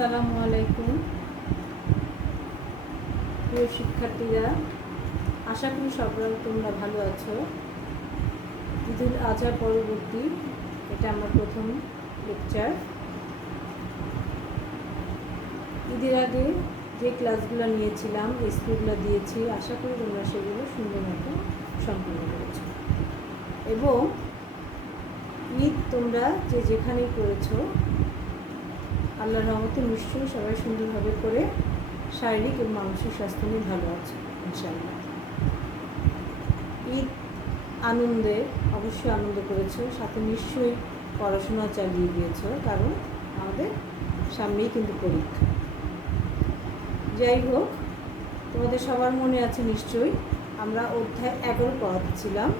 আসসালামু আলাইকুম প্রিয় শিক্ষার্থীরা, আশা করি সবাই তোমরা ভালো আছো। ঈদুল আজহা পরবর্তী এটা আমার প্রথম লেকচার। ঈদের আগে যে ক্লাসগুলো নিয়েছিলাম, স্কুলগুলো দিয়েছি, আশা করি তোমরা সেগুলো সুন্দর মতো সম্পূর্ণ করেছো এবং ঈদ তোমরা যে যেখানেই করেছো আল্লাহর রহমতে নিশ্চয়ই সবাই সুন্দরভাবে করে শারীরিক এবং মানসিক স্বাস্থ্য নিয়ে ভালো আছে ইনশাআল্লাহ। ঈদ আনন্দে অবশ্যই আনন্দ করেছো, সাথে নিশ্চয়ই পড়াশোনা চালিয়ে গিয়েছো, কারণ আমাদের সামনেই কিন্তু পরীক্ষা। যাই হোক, তোমাদের সবার মনে আছে নিশ্চয়ই আমরা অধ্যায় 11 পড়াচ্ছিলাম।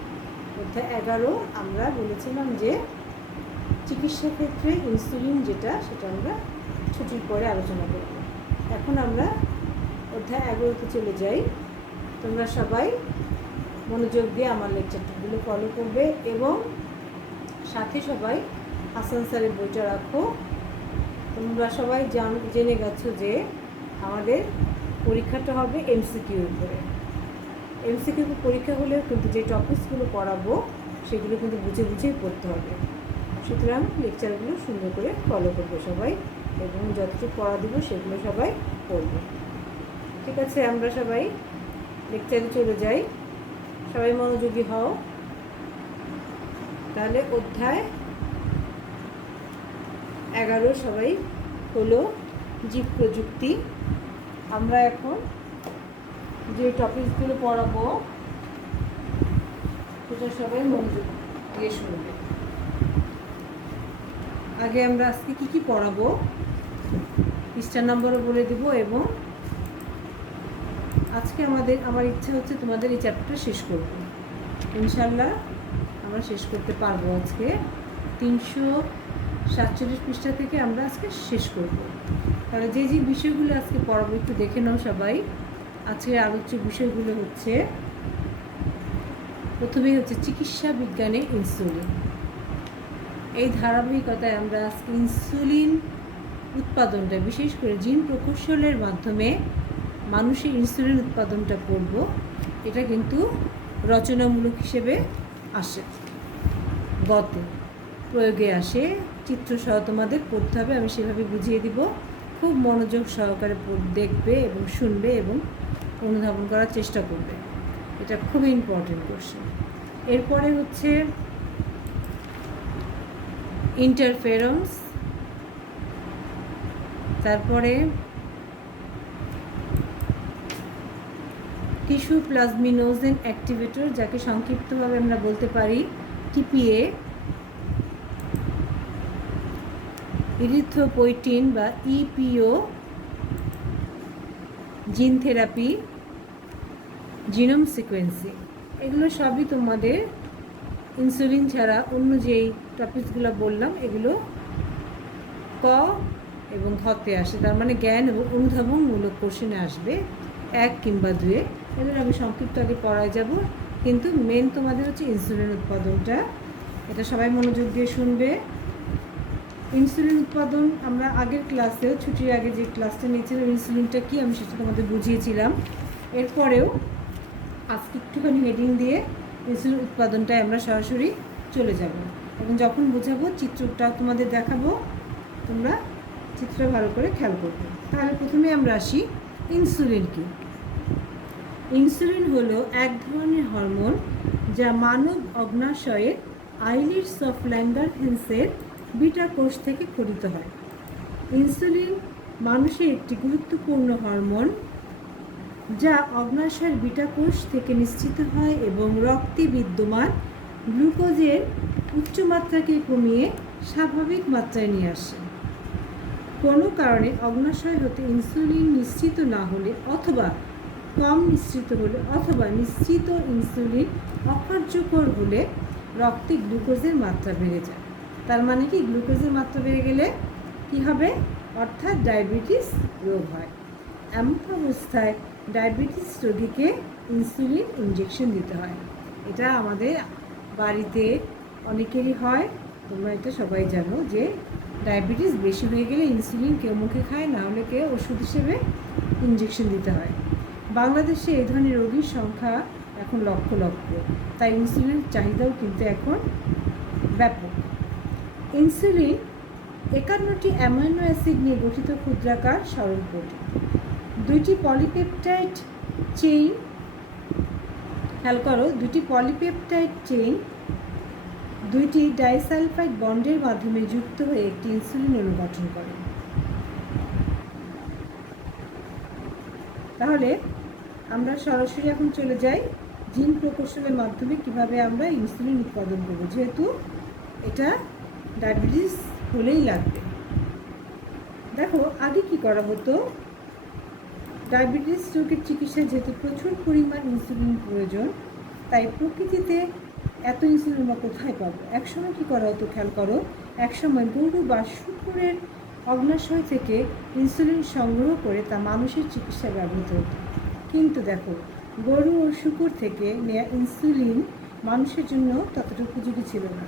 অধ্যায় 11 আমরা বলেছিলাম যে চিকিৎসা ক্ষেত্রে ইনসুলিন যেটা, সেটা আমরা ছুটির পরে আলোচনা করব। এখন আমরা অধ্যায় 11তে চলে যাই। তোমরা সবাই মনোযোগ দিয়ে আমার লেকচারগুলো ফলো করবে এবং সাথে সবাই হাসান স্যারের বইটা রাখো। তোমরা সবাই জেনে গেছো যে আমাদের পরীক্ষাটা হবে এমসিকিউর উপরে। এমসিকিউ পরীক্ষা হলেও কিন্তু যে টপিকসগুলো পড়াবো সেগুলো কিন্তু বুঝে বুঝেই পড়তে হবে। সুতরাং লেকচারগুলো সুন্দর করে ফলো করবে সবাই এবং যতটুকু পড়া দেবো সেগুলো সবাই পড়বে। ঠিক আছে, আমরা সবাই লেকচারে চলে যাই। সবাই মনোযোগী হও। তাহলে অধ্যায় 11 সবাই হলো জীব প্রযুক্তি। আমরা এখন যে টপিকসগুলো পড়াবো সেটা সবাই মনোযোগ দিয়ে শুনবে। আগে আমরা আজকে কী কী পড়াবো পৃষ্ঠা নম্বরও বলে দেব এবং আজকে আমার ইচ্ছা হচ্ছে তোমাদের এই চ্যাপ্টারটা শেষ করব। ইনশাল্লাহ আমরা শেষ করতে পারবো। আজকে 347 পৃষ্ঠা থেকে আমরা আজকে শেষ করব। তাহলে যে যে বিষয়গুলো আজকে পড়াবো একটু দেখে নাও সবাই। আজকের আলোচ্য বিষয়গুলো হচ্ছে, প্রথমেই হচ্ছে চিকিৎসা বিজ্ঞানে ইনসুলিন। এই ধারাবাহিকতায় আমরা আজকে ইনসুলিন উৎপাদনটা, বিশেষ করে জিন প্রকৌশলের মাধ্যমে মানুষের ইনসুলিন উৎপাদনটা করব। এটা কিন্তু রচনামূলক হিসেবে আসে, গতে প্রয়োগে আসে, চিত্রসহ তোমাদের পড়তে হবে। আমি সেভাবে বুঝিয়ে দিব। খুব মনোযোগ সহকারে দেখবে এবং শুনবে এবং অনুধাবন করার চেষ্টা করবে। এটা খুবই ইম্পর্টেন্ট কোশ্চেন। এরপরে হচ্ছে ইন্টারফেরেন্স, তারপরে টিস্যু প্লাজমিনোজেন অ্যাক্টিভেটর, যাকে সংক্ষিপ্তভাবে আমরা বলতে পারি টিপিএ, ইরিথ্রোপয়েটিন বা ইপিও, জিন থেরাপি, জিনোম সিকোয়েন্সিং। এগুলো সবই তোমাদের ইনসুলিন ছাড়া অন্য যেই টপিকসগুলো বললাম এগুলো ক এবং ঘতে আসে। তার মানে জ্ঞান এবং অনুধাবনমূলক কোশ্চেনে আসবে 1 কিংবা 2। এগুলো আমি সংক্ষিপ্ত আগে পড়ায় যাব, কিন্তু মেন তোমাদের হচ্ছে ইনসুলিন উৎপাদনটা। এটা সবাই মনোযোগ দিয়ে শুনবে। ইনসুলিন উৎপাদন আমরা আগের ক্লাসেও, ছুটির আগে যে ক্লাসটা নিয়েছিলাম, ইনসুলিনটা কী আমি সেটা তোমাদের বুঝিয়েছিলাম। এরপরেও আজকে একটুখানি হেডিং দিয়ে ইনসুলিন উৎপাদনটায় আমরা সরাসরি চলে যাব এবং যখন বোঝাবো চিত্রটাও তোমাদের দেখাবো, তোমরা চিত্র ভালো করে খেয়াল করবে। তাহলে প্রথমে আমরা আসি, ইনসুলিন কী? ইনসুলিন হলো এক ধরনের হরমোন যা মানব অগ্নাশয়ের আইলিডস অফ ল্যাঙ্গারহ্যান্সের বিটা কোষ থেকে খরিত হয়। ইনসুলিন মানুষের একটি গুরুত্বপূর্ণ হরমোন যা অগ্নাশয়ের বিটা কোষ থেকে নিঃসৃত হয় এবং রক্তে বিদ্যমান গ্লুকোজের উচ্চমাত্রাকে কমিয়ে স্বাভাবিক মাত্রায় নিয়ে আসে। কোনো কারণে অগ্নাশয় হতে ইনসুলিন নিঃসৃত না হলে অথবা কম নিঃসৃত হলে অথবা নিঃসৃত ইনসুলিন অকার্যকর হলে রক্তে গ্লুকোজের মাত্রা বেড়ে যায়। তার মানে কি, গ্লুকোজের মাত্রা বেড়ে গেলে কি হবে? অর্থাৎ ডায়াবেটিস রোগ হয়। এমন অবস্থায় ডায়াবেটিস রোগীকে ইনসুলিন ইনজেকশন দিতে হয়। এটা আমাদের বাড়িতে অনেকেরই হয়, তোমরা এটা সবাই জানো যে ডায়াবেটিস বেশি হয়ে গেলে ইনসুলিন কেউ মুখে খায়, না হলে কেউ ওষুধ হিসেবে ইঞ্জেকশন দিতে হয়। বাংলাদেশে এই ধরনের রোগীর সংখ্যা এখন লক্ষ লক্ষ, তাই ইনসুলিনের চাহিদাও কিন্তু এখন ব্যাপক। ইনসুলিন 51টি অ্যামাইনো অ্যাসিড নিয়ে গঠিত ক্ষুদ্রাকার সরল প্রোটিন, 2টি পলিপেপটাইড চেইন, খেয়াল করো, 2টি পলিপেপটাইড চেইন 2টি ডাইসালফাইড বন্ডের মাধ্যমে যুক্ত হয়ে একটি ইনসুলিন অণু গঠন করে। তাহলে আমরা সরাসরি এখন চলে যাই জিন প্রকৌশলের মাধ্যমে কিভাবে আমরা ইনসুলিন উৎপাদন করব, যেহেতু এটা ডায়াবেটিস হলেই লাগবে। দেখো আগে কি করা হতো, ডায়াবেটিস রোগের চিকিৎসায় যেহেতু প্রচুর পরিমাণ ইনসুলিন প্রয়োজন, তাই প্রকৃতিতে এত ইনসুলিন আমরা কোথায় পাবো। একসময় কী করা হতো, খেয়াল করো, একসময় গরু বা শুকুরের অগ্নাশয় থেকে ইনসুলিন সংগ্রহ করে তা মানুষের চিকিৎসায় ব্যবহৃত হতো। কিন্তু দেখো, গরু ও শুকুর থেকে নেওয়া ইনসুলিন মানুষের জন্য ততটা উপযোগী ছিল না।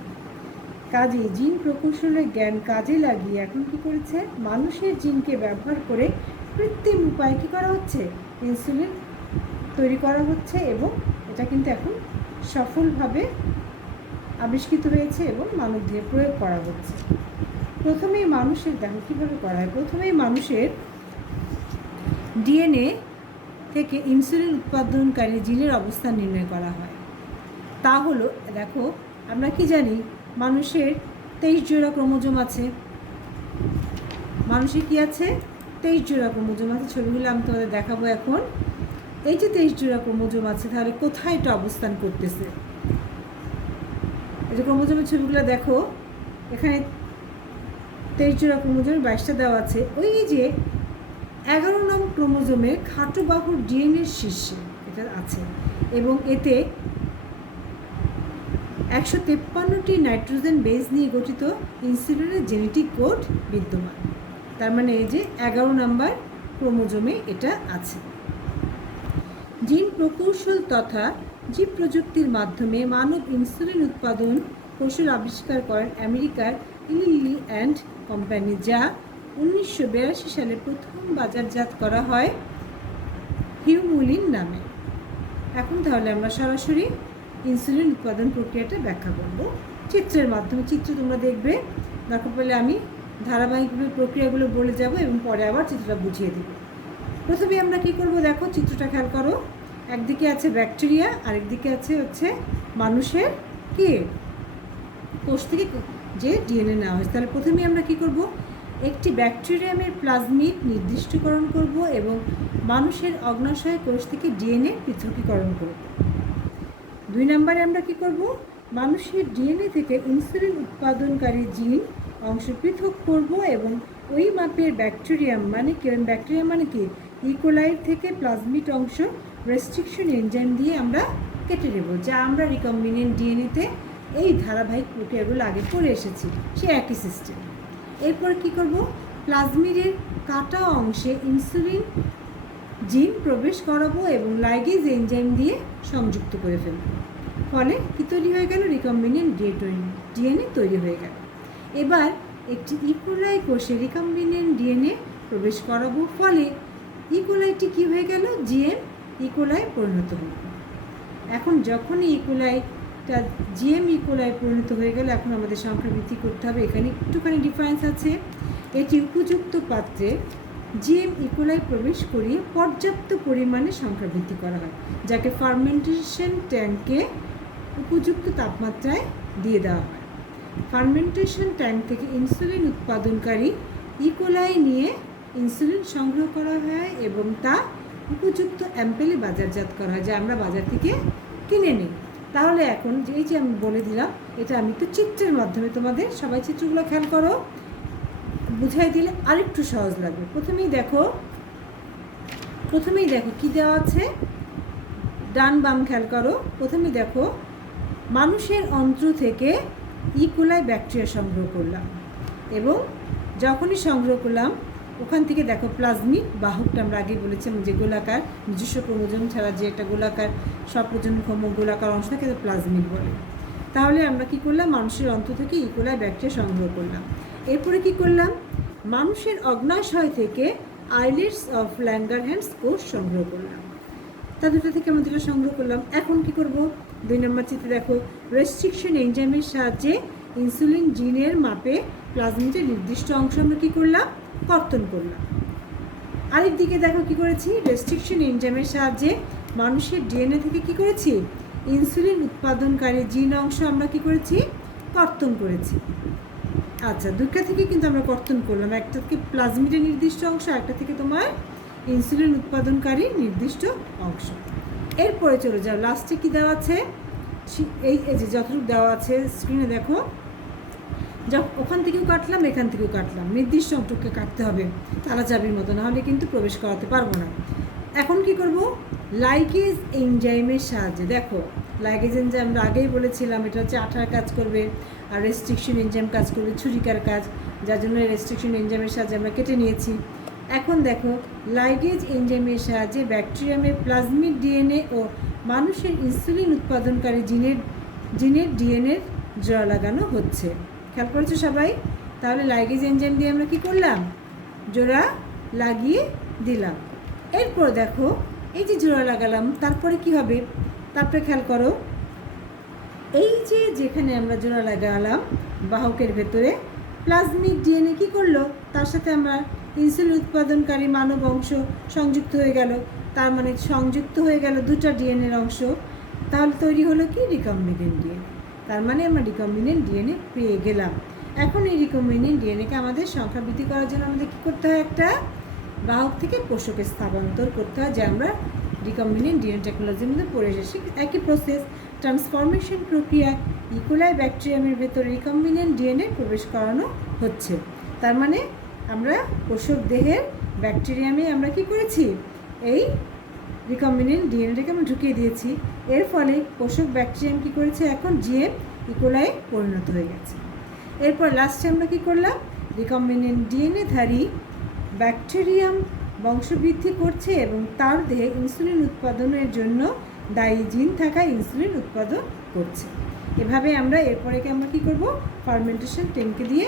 কাজেই জিন প্রকৌশলের জ্ঞান কাজে লাগিয়ে এখন কী করেছে, মানুষের জিনকে ব্যবহার করে কৃত্রিম উপায়ে কী করা হচ্ছে, ইনসুলিন তৈরি করা হচ্ছে, এবং এটা কিন্তু এখন সফলভাবে আবিষ্কৃত হয়েছে এবং মানবদেহে প্রয়োগ করা হচ্ছে। প্রথমেই মানুষের, দেখো কীভাবে করা হয়, প্রথমেই মানুষের ডিএনএ থেকে ইনসুলিন উৎপাদনকারী জিনের অবস্থান নির্ণয় করা হয়। তা হলো, দেখো আমরা কি জানি, মানুষের 23 জোড়া ক্রোমোজোম আছে। মানুষের কি আছে, 23 জোড়া ক্রোমোজোম আছে। ছবিগুলো আমি তোমাদের দেখাবো এখন। এই যে 23 জোড়া ক্রোমোজোম আছে, তাহলে কোথায় এটা অবস্থান করতেছে, এই যে ক্রোমোজোমের ছবিগুলো দেখো, এখানে 23 জোড়া ক্রোমোজোমে 22টা দেওয়া আছে। ওই যে 11 নং ক্রোমোজোমের খাটো বাহুর ডিএনএর শীর্ষে এটা আছে, এবং এতে 153টি নাইট্রোজেন বেস নিয়ে গঠিত ইনসুলিনের জেনেটিক কোড বিদ্যমান। তার মানে এই যে 11 নম্বর ক্রোমোজোমে এটা আছে। জিন প্রকৌশল তথা জীব প্রযুক্তির মাধ্যমে মানব ইনসুলিন উৎপাদন কৌশল আবিষ্কার করেন আমেরিকার ইলি অ্যান্ড কোম্পানি, যা 1982 সালে প্রথম বাজারজাত করা হয় হিউমুলিন নামে। এখন তাহলে আমরা সরাসরি ইনসুলিন উৎপাদন প্রক্রিয়াটা ব্যাখ্যা করব চিত্রের মাধ্যমে। চিত্র তোমরা দেখবে, দরকার পড়লে আমি ধারাবাহিকভাবে প্রক্রিয়াগুলো বলে যাব এবং পরে আবার চিত্রটা বুঝিয়ে দেব। প্রথমে আমরা কি করব, দেখো চিত্রটা খেয়াল করো, একদিকে আছে ব্যাকটেরিয়া, আরেকদিকে আছে হচ্ছে মানুষের কি কোষ থেকে যে ডিএনএ নেওয়া হয়েছে। তাহলে প্রথমে আমরা কি করব, একটি ব্যাকটেরিয়ামের প্লাজমিড নির্দিষ্টকরণ করব এবং মানুষের অগ্নাশয় কোষ থেকে ডিএনএ পৃথকীকরণ করব। 2 নম্বরে আমরা কি করব, মানুষের ডিএনএ থেকে ইনসুলিন উৎপাদনকারী জিন অংশ পৃথক করব এবং ওই মাপের ব্যাকটেরিয়াম মানে কি ইকোলাই থেকে প্লাজমিড অংশ রেস্ট্রিকশন এনজাইম দিয়ে আমরা কেটে নেব, যা আমরা রিকম্বিনেন্ট ডিএনএতে এই ধারাবাহিক প্রক্রিয়াগুলো আগে পড়ে এসেছি, সে একই সিস্টেম। এরপর কি করব, প্লাজমিডের কাটা অংশে ইনসুলিন জিন প্রবেশ করাবো এবং লাইগেজ এনজাইম দিয়ে সংযুক্ত করে ফেলব। ফলে কি তৈরি হয়ে গেল, রিকম্বিনেন্ট ডিএনএ তৈরি হয়ে গেল। এবার একটি ইকোলাই কোষে রিকম্বিনেন্ট ডিএনএ প্রবেশ করাবো, ফলে ইকোলাইটি কি হয়ে গেল, জিএম ইকোলাই পরিণত হল। এখন যখনই ইকোলাইটা জিএম ইকোলাই পরিণত হয়ে গেল, এখন আমাদের সংখ্যা বৃদ্ধি করতে হবে। এখানে একটুখানি ডিফারেন্স আছে। এটি উপযুক্ত পাত্রে জিএম ইকোলাই প্রবেশ করিয়ে পর্যাপ্ত পরিমাণে সংখ্যা বৃদ্ধি করা হয়, যাকে ফার্মেন্টেশন ট্যাঙ্কে উপযুক্ত তাপমাত্রায় দিয়ে দেওয়া হয়। ফার্মেন্টেশন ট্যাঙ্ক থেকে ইনসুলিন উৎপাদনকারী ইকোলাই নিয়ে ইনসুলিন সংগ্রহ করা হয় এবং তা উপযুক্ত অ্যাম্পেলে বাজারজাত করা হয়, যা আমরা বাজার থেকে কিনে নিই। তাহলে এখন এই যে আমি বলে দিলাম, এটা আমি তো চিত্রের মাধ্যমে তোমাদের, সবাই চিত্রগুলো খেয়াল করো, বুঝাই দিলে আরেকটু সহজ লাগবে। প্রথমেই দেখো কি দেওয়া আছে, ডান বাম খেয়াল করো। প্রথমেই দেখো, মানুষের অন্ত্র থেকে ইকোলাই ব্যাকটেরিয়া সংগ্রহ করলাম এবং যখনই সংগ্রহ করলাম ওখান থেকে দেখো প্লাজমিড বাহকটা, আমরা আগে বলেছিলাম যে গোলাকার নিজস্ব ক্রোমোজোম ছাড়া যে একটা গোলাকার স্বপ্রজননক্ষম গোলাকার অংশ থাকে প্লাজমিড বলে। তাহলে আমরা কি করলাম, মানুষের অন্ত্র থেকে ইকোলাই ব্যাকটেরিয়া সংগ্রহ করলাম। এরপরে কি করলাম, মানুষের অগ্নাশয় থেকে আইলেটস অফ ল্যাঙ্গারহ্যান্স কোষ সংগ্রহ করলাম। তা দুটো থেকে আমরা দুটো সংগ্রহ করলাম। এখন কি করব, 2 নম্বর চিত্রে দেখো, রেস্ট্রিকশন এনজাইমের সাহায্যে ইনসুলিন জিনের মাপে প্লাজমিডের নির্দিষ্ট অংশ আমরা কী করলাম, কর্তন করলাম। আরেক দিকে দেখো কি করেছি, রেস্ট্রিকশন এনজাইমের সাহায্যে মানুষের ডিএনএ থেকে কি করেছি, ইনসুলিন উৎপাদনকারী জিন অংশ আমরা কি করেছি, কর্তন করেছি। আচ্ছা, দুইটা থেকে কিন্তু আমরা কর্তন করলাম, একটা থেকে প্লাজমিডের নির্দিষ্ট অংশ, একটা থেকে তোমার ইনসুলিন উৎপাদনকারী নির্দিষ্ট অংশ। এরপরে চলে যাও, লাস্টে কি দেওয়া আছে, এই যে যতটুকু দেওয়া আছে স্ক্রিনে দেখো, ওখান থেকেও কাটলাম, এখান থেকেও কাটলাম, নির্দিষ্ট অংশকে কাটতে হবে তালা চাবির মতো, নাহলে কিন্তু প্রবেশ করাতে পারবো না। এখন কি করব, লাইগেজ এনজাইমের সাহায্যে, দেখো লাইগেজ এনজাইম আমরা আগেই বলেছিলাম এটা হচ্ছে আঠার কাজ করবে, আর রেস্ট্রিকশন এনজাইম কাজ করবে ছুরিকার কাজ, যার জন্য রেস্ট্রিকশন এনজাইমের সাহায্যে আমরা কেটে নিয়েছি। এখন দেখো, লাইগেজ এনজাইমের সাহায্যে ব্যাকটেরিয়ামের প্লাজমিড ডিএনএ ও মানুষের ইনসুলিন উৎপাদনকারী জিনের ডিএনএ জোড়া লাগানো হচ্ছে। খেয়াল করেছো সবাই? তাহলে লাইগেজ এনজাইম দিয়ে আমরা কি করলাম, জোড়া লাগিয়ে দিলাম। এরপর দেখো, এই যে জোড়া লাগালাম, তারপরে কি হবে, তারপরে খেয়াল করো, এই যে যেখানে আমরা জোড়া লাগালাম বাহকের ভেতরে, প্লাজমিক ডিএনএ কী করলো, তার সাথে আমরা ইনসুলিন উৎপাদনকারী মানব অংশ সংযুক্ত হয়ে গেল। তার মানে সংযুক্ত হয়ে গেল দুটা ডিএনএর অংশ, তাহলে তৈরি হলো কি, রিকম্বিনেন্ট ডিএনএ। তার মানে আমরা রিকম্বিনেন্ট ডিএনএ পেয়ে গেলাম। এখন এই রিকম্বিনেন্ট ডিএনএকে আমাদের সংখ্যা বৃদ্ধি করার জন্য আমাদের কী করতে হয়, একটা বাহক থেকে পোষকে স্থানান্তর করতে হয়, যে আমরা রিকম্বিনেন্ট ডিএনএ টেকনোলজির মধ্যে পড়ে এসেছি। একই প্রসেস, ট্রান্সফরমেশন প্রক্রিয়া, ইকোলাই ব্যাকটেরিয়ামের ভেতরে রিকম্বিনেন্ট ডিএনএ প্রবেশ করানো হচ্ছে। তার মানে আমরা পোষক দেহের ব্যাকটেরিয়ামে আমরা কি করেছি, এই রিকম্বিনেন্ট ডিএনএটাকে আমরা ঢুকিয়ে দিয়েছি। এর ফলে পোষক ব্যাকটেরিয়াম কী করেছে, এখন জিএম ইকোলাই পরিণত হয়ে গেছে। এরপর লাস্টে আমরা কী করলাম, রিকম্বিনেন্ট ডিএনএ ধারী ব্যাকটেরিয়াম বংশবৃদ্ধি করছে এবং তার দেহে ইনসুলিন উৎপাদনের জন্য দায়ী জিন থাকায় ইনসুলিন উৎপাদন করছে। এভাবে আমরা এরপরে আমরা কী করব, ফার্মেন্টেশন ট্যাঙ্কে দিয়ে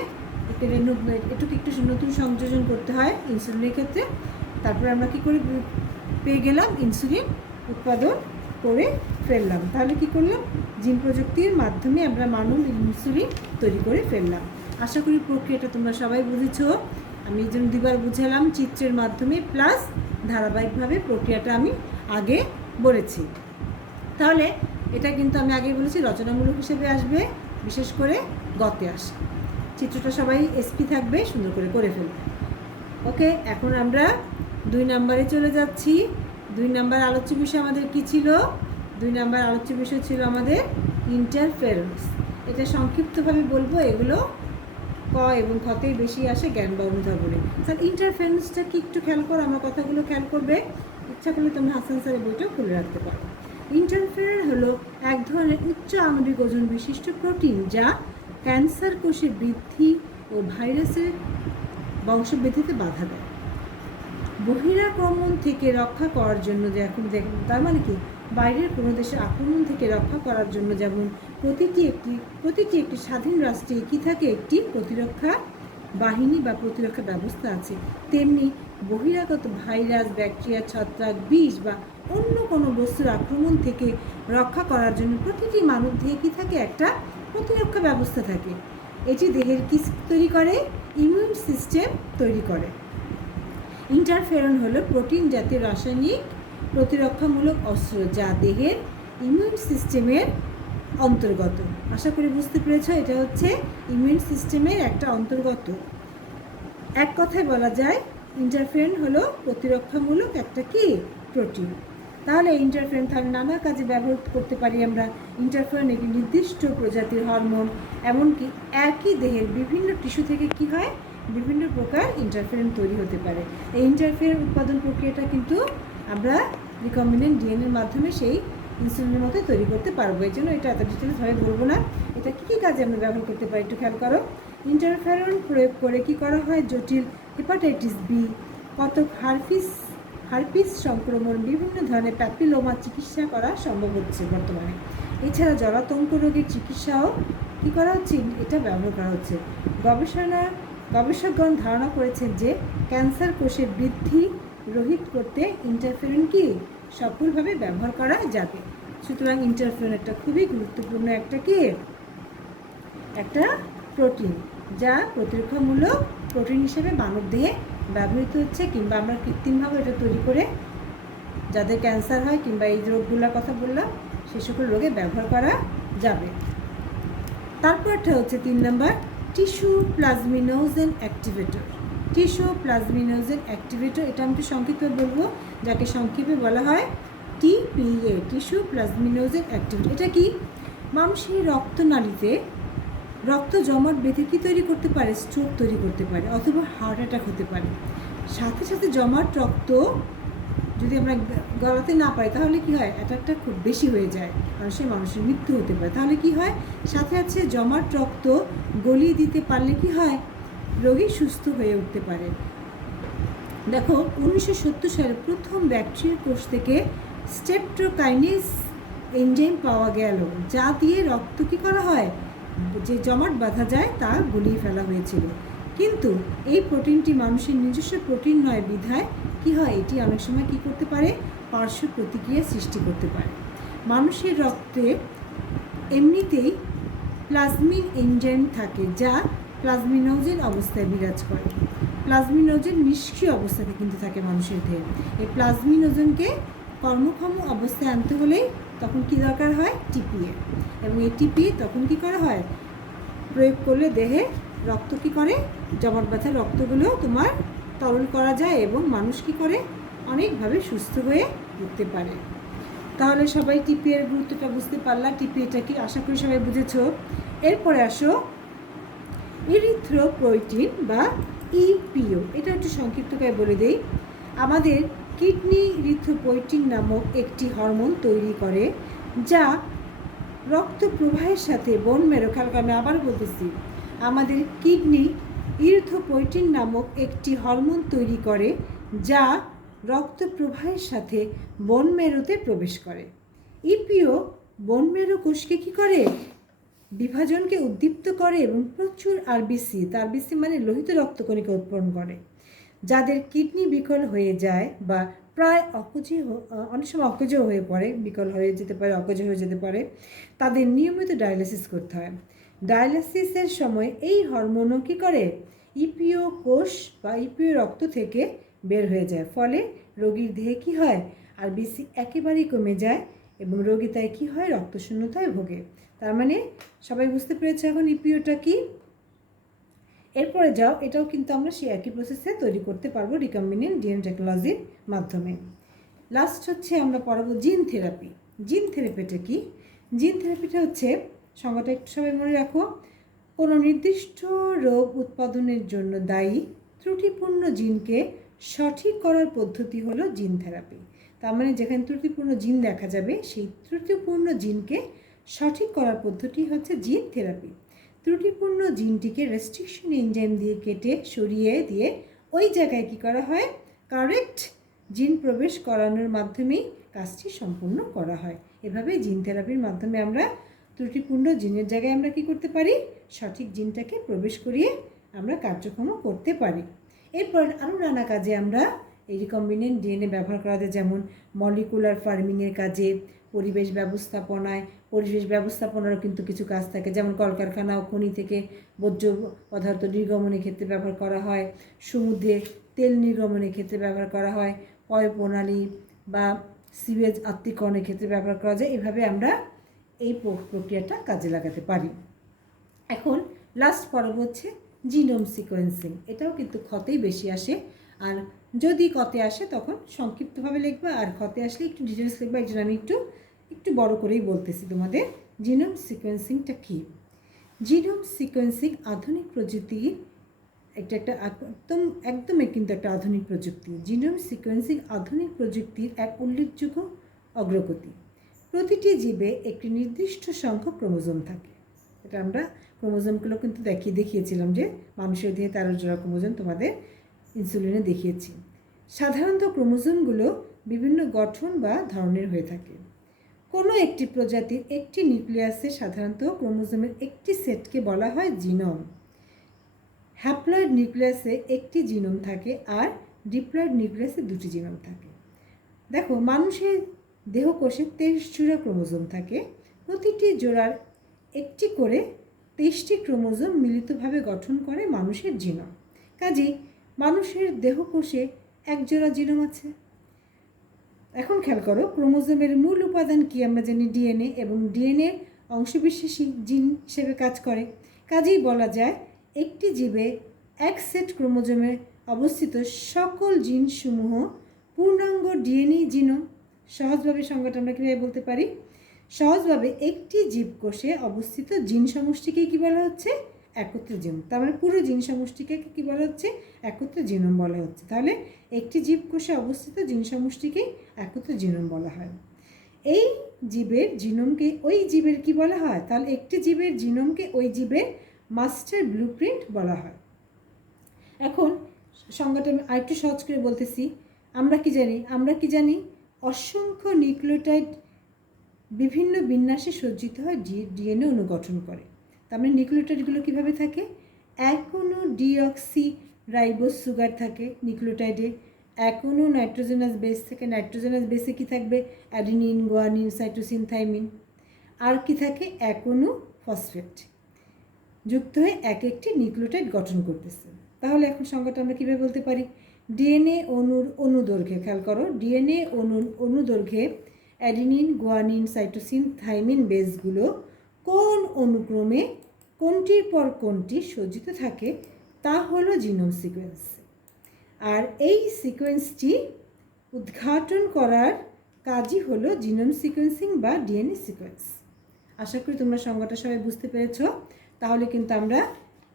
একটু নতুন সংযোজন করতে হয় ইনসুলিনের ক্ষেত্রে। তারপরে আমরা কী করে পেয়ে গেলাম, ইনসুলিন উৎপাদন করে ফেললাম। তাহলে কি করলাম, জিন প্রযুক্তির মাধ্যমে আমরা মানব ইনসুলিন তৈরি করে ফেললাম। আশা করি প্রক্রিয়াটা তোমরা সবাই বুঝেছো। আমি এই জন্য দুবার বুঝালাম চিত্রের মাধ্যমে, প্লাস ধারাবাহিকভাবে প্রক্রিয়াটা আমি আগে বলেছি। তাহলে এটা কিন্তু আমি আগে বলেছি রচনামূলক হিসেবে আসবে, বিশেষ করে গতে আসে। চিত্রটা সবাই এসপি থাকবে, সুন্দর করে ফেলবে। ওকে, এখন আমরা 2 নম্বরে চলে যাচ্ছি। 2 নম্বর আলোচ্য বিষয় আমাদের কি ছিল, 2 নম্বর আলোচ্য বিষয় ছিল আমাদের ইন্টারফেরেন্স। এটা সংক্ষিপ্তভাবে বলবো, এগুলো ক এবং খতেই বেশি আসে জ্ঞান বা অনুধাবনে। স্যার ইন্টারফেরেন্সটা কি একটু খেয়াল করো, আমার কথাগুলো খেয়াল করবে, ইচ্ছা করলে তোমরা হাসান স্যারের বইটাও খুলে রাখতে পারো। ইন্টারফেরন হলো এক ধরনের উচ্চ আণবিক ওজন বিশিষ্ট প্রোটিন, যা ক্যান্সার কোষের বৃদ্ধি ও ভাইরাসের বংশবৃদ্ধিতে বাধা দেয়। বহিরাক্রমণ থেকে রক্ষা করার জন্য, যে এখন তার মানে কি, বাইরের কোনো দেশের আক্রমণ থেকে রক্ষা করার জন্য যেমন প্রতিটি একটি স্বাধীন রাষ্ট্রে কী থাকে, একটি প্রতিরক্ষা বাহিনী বা প্রতিরক্ষা ব্যবস্থা আছে, তেমনি বহিরাগত ভাইরাস, ব্যাকটেরিয়া, ছত্রাক, বিষ বা অন্য কোনো বস্তুর আক্রমণ থেকে রক্ষা করার জন্য প্রতিটি মানব দেহে কী থাকে, একটা প্রতিরক্ষা ব্যবস্থা থাকে। এটি দেহের কী তৈরি করে, ইমিউন সিস্টেম তৈরি করে। ইন্টারফেরন হলো প্রোটিন জাতীয় রাসায়নিক প্রতিরক্ষামূলক অস্ত্র, যা দেহের ইমিউন সিস্টেমের অন্তর্গত। আশা করি বুঝতে পেরেছ, এটা হচ্ছে ইমিউন সিস্টেমের একটা অন্তর্গত। এক কথায় বলা যায় ইন্টারফেরন হলো প্রতিরক্ষামূলক একটা কি প্রোটিন। তাহলে ইন্টারফেরন তাহলে নানা কাজে ব্যবহার করতে পারি আমরা। ইন্টারফেরন একটি নির্দিষ্ট প্রজাতির হরমোন, এমনকি একই দেহের বিভিন্ন টিস্যু থেকে কি হয়, বিভিন্ন প্রকার ইন্টারফেরন তৈরি হতে পারে। এই ইন্টারফেরন উৎপাদন প্রক্রিয়াটা কিন্তু আমরা রিকম্বিনেন্ট ডিএনএর মাধ্যমে সেই ইনসুলিনের মতো তৈরি করতে পারবো। এই জন্য এটা এত ডিটেলসভাবে বলবো না। এটা কী কাজে আমরা ব্যবহার করতে পারি একটু খেয়াল করো। ইন্টারফেরন প্রয়োগ করে কি করা হয়, জটিল হেপাটাইটিস বি, কতক হারপিস সংক্রমণ, বিভিন্ন ধরনের প্যাপিলোমা চিকিৎসা করা সম্ভব হচ্ছে বর্তমানে। এছাড়া জলাতঙ্ক রোগের চিকিৎসাও কী করা হচ্ছে, এটা ব্যবহার করা হচ্ছে। গবেষণা গবেষকগণ ধারণা করেছেন যে ক্যান্সার কোষের বৃদ্ধি রোহিত করতে ইন্টারফেরন কি সফলভাবে ব্যবহার করা যাবে। সুতরাং ইন্টারফেরন একটা খুবই গুরুত্বপূর্ণ একটা প্রোটিন, যা প্রতিরক্ষামূলক প্রোটিন হিসেবে মানবদেহে ব্যবহৃত হচ্ছে, কিংবা আমরা কৃত্রিমভাবে এটা তৈরি করে যাদের ক্যান্সার হয় কিংবা এই রোগগুলোর কথা বললাম সে সকল রোগে ব্যবহার করা যাবে। তারপরটা হচ্ছে 3 নম্বর, tissue plasminogen activator. Tissue plasminogen activator, এটা আমি একটু সংক্ষিপ্ত বলবো, যাকে সংক্ষেপে বলা হয় টিপিএ, টিস্যু প্লাজমিনোজেন অ্যাক্টিভেটর। এটা কি? মানুষের রক্তনালীতে রক্ত জমাট বেঁধে কি তৈরি করতে পারে? স্ট্রোক তৈরি করতে পারে, অথবা হার্ট অ্যাটাক হতে পারে। সাথে সাথে জমাট রক্ত যদি আমরা গলাতে না পাই তাহলে কি হয়? অ্যাটাকটা খুব বেশি হয়ে যায়, মানুষের মৃত্যু হতে পারে। তাহলে কি হয়? সাথে আছে জমাট রক্ত গলিয়ে দিতে পারলে কি হয়? রোগী সুস্থ হয়ে উঠতে পারে। দেখো 1970 সালে প্রথম ব্যাকটেরিয়া কোষ থেকে স্ট্রেপ্টোকাইনেজ এনজাইম পাওয়া গেল, যা দিয়ে রক্ত কী করা হয়? যে জমাট বাঁধা যায় তা গলিয়ে ফেলা হয়েছিল। কিন্তু এই প্রোটিনটি মানুষের নিজস্ব প্রোটিন নয় বিধায় কি হয়? এটি অনেক সময় কী করতে পারে? পার্শ্ব প্রতিক্রিয়া সৃষ্টি করতে পারে। মানুষের রক্তে এমনিতেই প্লাজমিন এনজাইম থাকে, যা প্লাজমিনোজেন অবস্থায় বিরাজ করে। প্লাজমিনোজেন নিষ্ক্রিয় অবস্থাতে কিন্তু থাকে মানুষের দেহে। এই প্লাজমিনোজেনকে কর্মক্ষম অবস্থায় আনতে হলেই তখন কি দরকার হয়? টিপিএ। এবং এই টিপিএ তখন কি করা হয়? প্রয়োগ করলে দেহে রক্ত কি করে? জমাট বাঁধা রক্তগুলো তোমার তরল করা যায় এবং মানুষ কি করে? অনেকভাবে সুস্থ হয়ে উঠতে পারে। তাহলে সবাই টিপিএর গুরুত্বটা বুঝতে পারলা। টিপিএটা কি? আশা করি সবাই বুঝেছো। এরপরে আসো ইরিথ্রোপয়েটিন বা ইপিও। এটা একটু সংক্ষিপ্ত করে বলে দেই। আমাদের কিডনি ইরিথ্রোপয়েটিন নামক একটি হরমোন তৈরি করে, যা রক্ত প্রবাহের সাথে বোন মেরো, আমি আবার বলতেছি, আমাদের কিডনি ইরিথ্রোপয়েটিন নামক একটি হরমোন তৈরি করে, যা রক্ত প্রবাহের সাথে বোন মেরোতে প্রবেশ করে। ইপিও বোন মেরো কোষকে কী করে? বিভাজনকে উদ্দীপ্ত করে এবং প্রচুর আরবিসি মানে লোহিত রক্তকণিকা উৎপন্ন করে। যাদের কিডনি বিকল হয়ে যায় বা প্রায় অনেক সময় অকেজো হয়ে পড়ে, বিকল হয়ে যেতে পারে, অকেজো হয়ে যেতে পারে, তাদের নিয়মিত ডায়ালিসিস করতে হয়। ডায়ালিসিসের সময় এই হরমোনও কী করে? ইপিও কোষ বা ইপিও রক্ত থেকে বের হয়ে যায়। ফলে রোগীর দেহে কী হয়? আরবিসি একেবারেই কমে যায় এবং রোগী তাই কী হয়? রক্তশূন্যতায় ভোগে। তার মানে সবাই বুঝতে পেরেছে এখন ইপিওটা কি। এরপরে যাও, এটাও কিন্তু আমরা সেই একই প্রসেসে তৈরি করতে পারবো রিকম্বিনেন্ট ডিএনএ টেকনোলজির মাধ্যমে। লাস্ট হচ্ছে আমরা পড়াবো জিন থেরাপি। জিন থেরাপিটা কি? জিন থেরাপিটা হচ্ছে, সংজ্ঞাটা একটু সবাই মনে রাখো, কোনো নির্দিষ্ট রোগ উৎপাদনের জন্য দায়ী ত্রুটিপূর্ণ জিনকে সঠিক করার পদ্ধতি হলো জিন থেরাপি। তার মানে যেখানে ত্রুটিপূর্ণ জিন দেখা যাবে সেই ত্রুটিপূর্ণ জিনকে সঠিক করার পদ্ধতি হচ্ছে জিন থেরাপি। ত্রুটিপূর্ণ জিনটিকে রেস্ট্রিকশন এনজাইম দিয়ে কেটে সরিয়ে দিয়ে ওই জায়গায় কী করা হয়? কারেক্ট জিন প্রবেশ করানোর মাধ্যমেই কাজটি সম্পূর্ণ করা হয়। এভাবে জিন থেরাপির মাধ্যমে আমরা ত্রুটিপূর্ণ জিনের জায়গায় আমরা কী করতে পারি? সঠিক জিনটাকে প্রবেশ করিয়ে আমরা কার্যক্রম করতে পারি। এরপর আরও নানা কাজে আমরা এই রিকম্বিনেন্ট ডিএনএ ব্যবহার করা যায়, যেমন মলিকুলার ফার্মিংয়ের কাজে, পরিবেশ ব্যবস্থাপনারও কিন্তু কিছু কাজ থাকে, যেমন কলকারখানা ও খনি থেকে বর্জ্য পদার্থ নির্গমনের ক্ষেত্রে ব্যবহার করা হয়, সমুদ্রে তেল নির্গমনের ক্ষেত্রে ব্যবহার করা হয়, পয় প্রণালী বা সিওয়েজ আত্তীকরণের ক্ষেত্রে ব্যবহার করা যায়। এভাবে আমরা এই প্রক্রিয়াটা কাজে লাগাতে পারি। এখন লাস্ট পর্ব হচ্ছে জিনোম সিকোয়েন্সিং। এটাও কিন্তু ক্ষতেই বেশি আসে, আর যদি কতে আসে তখন সংক্ষিপ্তভাবে লিখবা, আর ক্ষতে আসলে একটু ডিটেলস লিখবা। এই জন্য আমি একটু বড় করেই বলতেছি তোমাদের। জিনোম সিকোয়েন্সিংটা কী? জিনোম সিকোয়েন্সিং আধুনিক প্রযুক্তির একদমই কিন্তু একটা আধুনিক প্রযুক্তি। জিনোম সিকোয়েন্সিং আধুনিক প্রযুক্তির এক উল্লেখযোগ্য অগ্রগতি। প্রতিটি জীবে একটি নির্দিষ্ট সংখ্যক ক্রোমোজোম থাকে। এটা আমরা ক্রোমোজোমগুলো কিন্তু দেখিয়েছিলাম যে মানুষের দেহে 13 জোড়া ক্রোমোজোম তোমাদের ইনসুলিনে দেখিয়েছি। সাধারণত ক্রোমোজোমগুলো বিভিন্ন গঠন বা ধরনের হয়ে থাকে। কোনো একটি প্রজাতির একটি নিউক্লিয়াসে সাধারণত ক্রোমোজোমের একটি সেটকে বলা হয় জিনোম। হ্যাপ্লয়েড নিউক্লিয়াসে একটি জিনোম থাকে আর ডিপ্লয়েড নিউক্লিয়াসে দুটি জিনোম থাকে। দেখো, মানুষের দেহকোষে 23 জোড়া ক্রোমোজোম থাকে। প্রতিটি জোড়ার একটি করে 23টি ক্রোমোজোম মিলিতভাবে গঠন করে মানুষের জিনোম। কাজেই মানুষের দেহকোষে এক জোড়া জিনোম আছে। এখন খেয়াল করো, ক্রোমোজোমের মূল উপাদান কি? আমরা জানি ডিএনএ, এবং ডিএনএ অংশবিশেষী জিন হিসেবে কাজ করে। কাজেই বলা যায় একটি জীবে এক সেট ক্রোমোজোমে অবস্থিত সকল জিনসমূহ পূর্ণাঙ্গ ডিএনএ জিনোম। সহজভাবে সংজ্ঞাটা আমরা কীভাবে বলতে পারি? সহজভাবে একটি জীবকোষে অবস্থিত জিন সমষ্টিকে কী বলা হচ্ছে? একত্রে জিনোম। তার মানে পুরো জিন সমষ্টিকে কী বলা হচ্ছে? একত্রে জিনোম বলা হচ্ছে। তাহলে একটি জীবকোষে অবস্থিত জিন সমষ্টিকে একত্রে জিনোম বলা হয়। এই জীবের জিনোমকে ওই জীবের কি বলা হয়? তাহলে একটি জীবের জিনোমকে ওই জীবের মাস্টার ব্লুপ্রিন্ট বলা হয়। এখন সংজ্ঞাটা আমি আরেকটু সহজ করে বলতেছি। আমরা কি জানি অসংখ্য নিউক্লিওটাইড বিভিন্ন বিন্যাসে সজ্জিত হয় ডিএনএ অনুগঠন করে। তার মানে নিউক্লিওটাইডগুলো কীভাবে থাকে? এখনও ডিঅক্সি রাইবোজ সুগার থাকে নিউক্লিওটাইডে, এখনও নাইট্রোজেনাস বেস থাকে। নাইট্রোজেনাস বেসে কী থাকবে? Adenine, guanine, cytosine, thymine. আর কি থাকে? এখনও ফসফেট যুক্ত হয়ে এক একটি নিউক্লিওটাইড গঠন করতেছে। তাহলে এখন সংজ্ঞাটা আমরা কীভাবে বলতে পারি? ডিএনএ অনুদৈর্ঘ্যে, খেয়াল করো, ডিএনএ অনুদৈর্ঘ্যে অ্যাডিনিন, গুয়ানিন, সাইটোসিন, থাইমিন বেসগুলো কোন অনুক্রমে কোনটির পর কোনটি সজ্জিত থাকে তা হলো জিনোম সিকোয়েন্স। আর এই সিকোয়েন্সটি উদ্ঘাটন করার কাজই হলো জিনোম সিকোয়েন্সিং বা ডিএনএ সিকোয়েন্স। আশা করি তোমরা সংজ্ঞাটা সবাই বুঝতে পেরেছ। তাহলে কিন্তু আমরা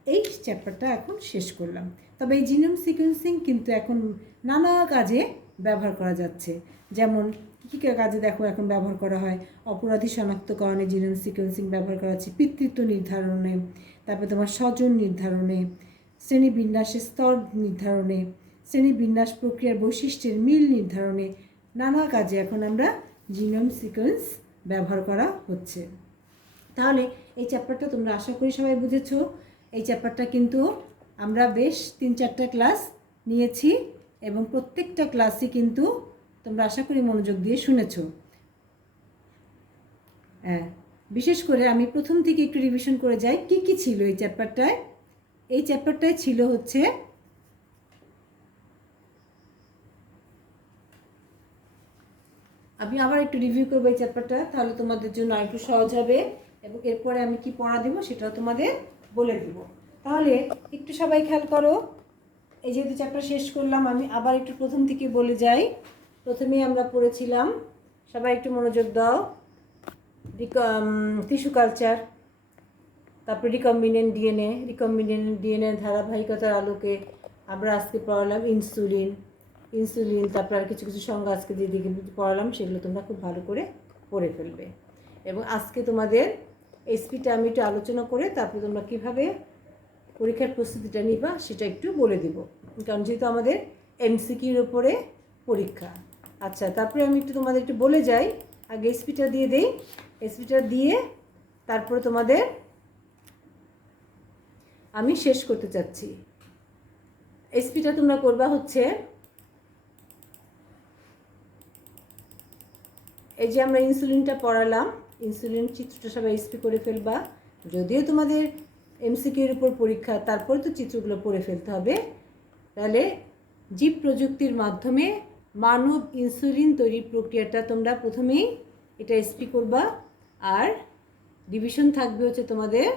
এই চ্যাপ্টারটা এখন শেষ করলাম। তবে এই জিনোম সিকোয়েন্সিং কিন্তু এখন নানা কাজে ব্যবহার করা যাচ্ছে। যেমন কী কী কাজে দেখো এখন ব্যবহার করা হয়? অপরাধী শনাক্তকরণে জিনোম সিকোয়েন্সিং ব্যবহার করা হচ্ছে, পিতৃত্ব নির্ধারণে, তারপরে তোমার স্বজন নির্ধারণে, শ্রেণীবিন্যাসের স্তর নির্ধারণে, শ্রেণীবিন্যাস প্রক্রিয়ার বৈশিষ্ট্যের মিল নির্ধারণে, নানা কাজে এখন আমরা জিনোম সিকোয়েন্স ব্যবহার করা হচ্ছে। তাহলে এই চ্যাপ্টারটা তোমরা আশা করি সবাই বুঝেছো। এই চ্যাপ্টারটা কিন্তু আমরা বেশ 3-4টা ক্লাস নিয়েছি, এবং প্রত্যেকটা ক্লাসই কিন্তু তোমরা আশা করি মনোযোগ দিয়ে শুনেছো। হ্যাঁ, বিশেষ করে আমি প্রথম থেকে একটু রিভিশন করে যাই কি কি ছিল এই চ্যাপ্টারটায়। এই চ্যাপ্টারটায় ছিল হচ্ছে আমি আবার একটু রিভিউ করবো এই চ্যাপ্টারটা, তাহলে তোমাদের জন্য আরেকটু সহজ হবে, এবং এরপরে আমি কি পড়া দেবো সেটাও তোমাদের বলে দেব। তাহলে একটু সবাই খেয়াল করো। এই যেহেতু চ্যাপ্টার শেষ করলাম, আমি আবার একটু প্রথম থেকে বলে যাই। প্রথমেই আমরা পড়েছিলাম, সবাই একটু মনোযোগ দাও, টিস্যু কালচার, তারপরে রিকম্বিনেন্ট ডিএনএ ধারাবাহিকতার আলোকে আমরা আজকে পড়ালাম ইনসুলিন, তারপর আর কিছু কিছু সংজ্ঞা আজকে যে দিকে পড়ালাম সেগুলো তোমরা খুব ভালো করে পড়ে ফেলবে। এবং আজকে তোমাদের এসপিটা আমি একটু আলোচনা করে তারপরে তোমরা কীভাবে পরীক্ষার প্রস্তুতিটা নিবা সেটা একটু বলে দিব, কারণ যেহেতু আমাদের এমসিকিউর উপরে পরীক্ষা। আচ্ছা, তারপরে আমি একটু তোমাদের একটু বলে যাই, আগে এসপিটা দিয়ে দেই। এসপিটা দিয়ে তারপরে তোমাদের আমি শেষ করতে চাচ্ছি। এসপিটা তোমরা করবা হচ্ছে, এই যে আমরা ইনসুলিনটা পড়ালাম, ইনসুলিন চিত্রটা সবাই এসপি করে ফেলবা। যদিও তোমাদের এমসিকিউর উপর পরীক্ষা, তারপর তো চিত্রগুলো পড়ে ফেলতে হবে। তাহলে জীব প্রযুক্তির মাধ্যমে মানব ইনসুলিন তৈরির প্রক্রিয়াটা তোমরা প্রথমেই এটা এসপি করবা। আর ডিভিশন থাকবে হচ্ছে তোমাদের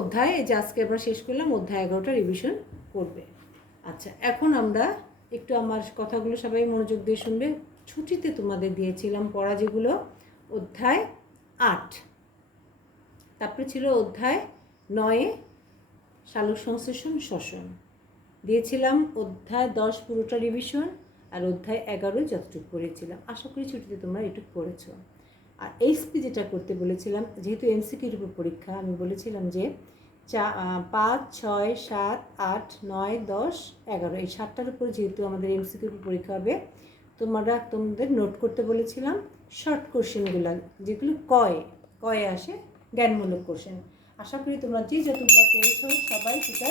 অধ্যায়, এই যে আজকে আমরা শেষ করলাম অধ্যায় 11টা রিভিশন করবে। আচ্ছা, এখন আমরা একটু আমার কথাগুলো সবাই মনোযোগ দিয়ে শুনবে। ছুটিতে তোমাদের দিয়েছিলাম পড়া যেগুলো, অধ্যায় 8, তারপরে ছিল অধ্যায় 9 সালোক সংশ্লেষণ শ্বসন, দিয়েছিলাম অধ্যায় 10 পুরোটা রিভিশন, আর অধ্যায় 11 যতটুকু পড়েছিলাম। আশা করি ছুটিতে তোমরা এটুকু পড়েছো। আর এইচপি যেটা করতে বলেছিলাম, যেহেতু এমসিকিউর উপর পরীক্ষা, আমি বলেছিলাম যে 5, 6, 7, 8, 9, 10, 11 এই 7টার উপর যেহেতু আমাদের এমসিকিউর উপর পরীক্ষা হবে, তোমাদের নোট করতে বলেছিলাম শর্ট কোশ্চেনগুলো, যেগুলো কয়ে আসে জ্ঞানমূলক কোশ্চেন। আশা করি তোমরা যে যতগুলো পেয়েছো সবাই সেটা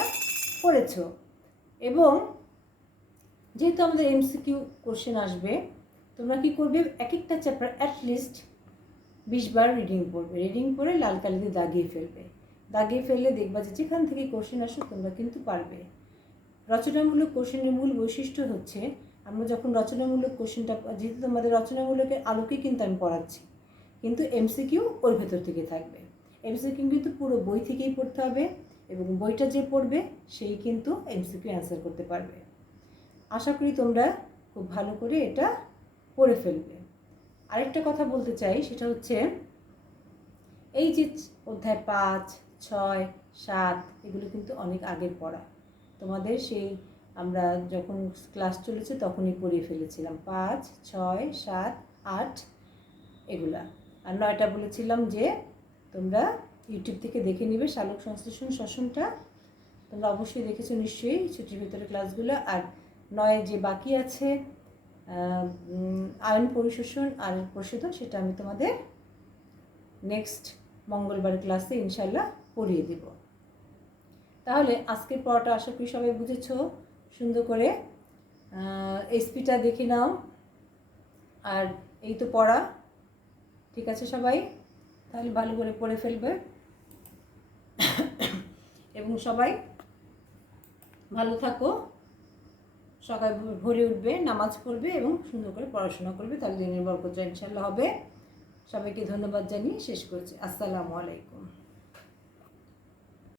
পড়েছো। এবং যেহেতু আমাদের এমসিকিউ কোশ্চেন আসবে, তোমরা কী করবে, এক একটা চ্যাপ্টার অ্যাটলিস্ট 20 বার রিডিং পড়বে। রিডিং পড়ে লাল কালি দিয়ে দাগিয়ে ফেলবে। দাগিয়ে ফেললে দেখবা যে যেখান থেকে কোশ্চেন আসো তোমরা কিন্তু পারবে। রচনামূলক কোশ্চেনের মূল বৈশিষ্ট্য হচ্ছে, আমরা যখন রচনামূলক কোশ্চেনটা, যেহেতু তোমাদের রচনামূলকের আলোকে কিন্তু আমি পড়াচ্ছি, কিন্তু এমসিকিউ ওর ভেতর থেকে থাকবে। এমসিকিউ কিন্তু পুরো বই থেকেই পড়তে হবে, এবং বইটা যে পড়বে সেই কিন্তু এমসিকিউ অ্যান্সার করতে পারবে। আশা করি তোমরা খুব ভালো করে এটা পড়ে ফেলবে। আরেকটা কথা বলতে চাই, সেটা হচ্ছে এই যে অধ্যায় 5, 6, 7 এগুলো কিন্তু অনেক আগের পড়া। তোমাদের সেই আমরা যখন ক্লাস চলেছে তখনই পড়িয়ে ফেলেছিলাম 5, 6, 7, 8 এগুলা। আর 9টা বলেছিলাম যে তোমরা ইউটিউব থেকে দেখে নিবে সালোক সংশ্লেষণ শ্বসনটা। তোমরা অবশ্যই দেখেছো নিশ্চয়ই ছুটির ভিতরে ক্লাসগুলো। আর 9 যে বাকি আছে আয়ন পরিশোষণ আর প্রশোধন, সেটা আমি তোমাদের নেক্সট মঙ্গলবার ক্লাসে ইনশাল্লাহ পড়িয়ে দেব। তাহলে আজকের পড়াটা আশা করি সবাই বুঝেছো সুন্দর করে। এসপিটা দেখে নাও। আর এই তো পড়া, ঠিক আছে সবাই? তাহলে ভালো করে পড়ে ফেলবে এবং সবাই ভালো থাকো। সকাল ভোরে উঠবে, নামাজ পড়বে এবং সুন্দর করে পড়াশোনা করবে, তাহলে দিনের বরকত ইনশাল্লাহ হবে। সবাইকে ধন্যবাদ জানিয়ে শেষ করছি। আসসালামু আলাইকুম।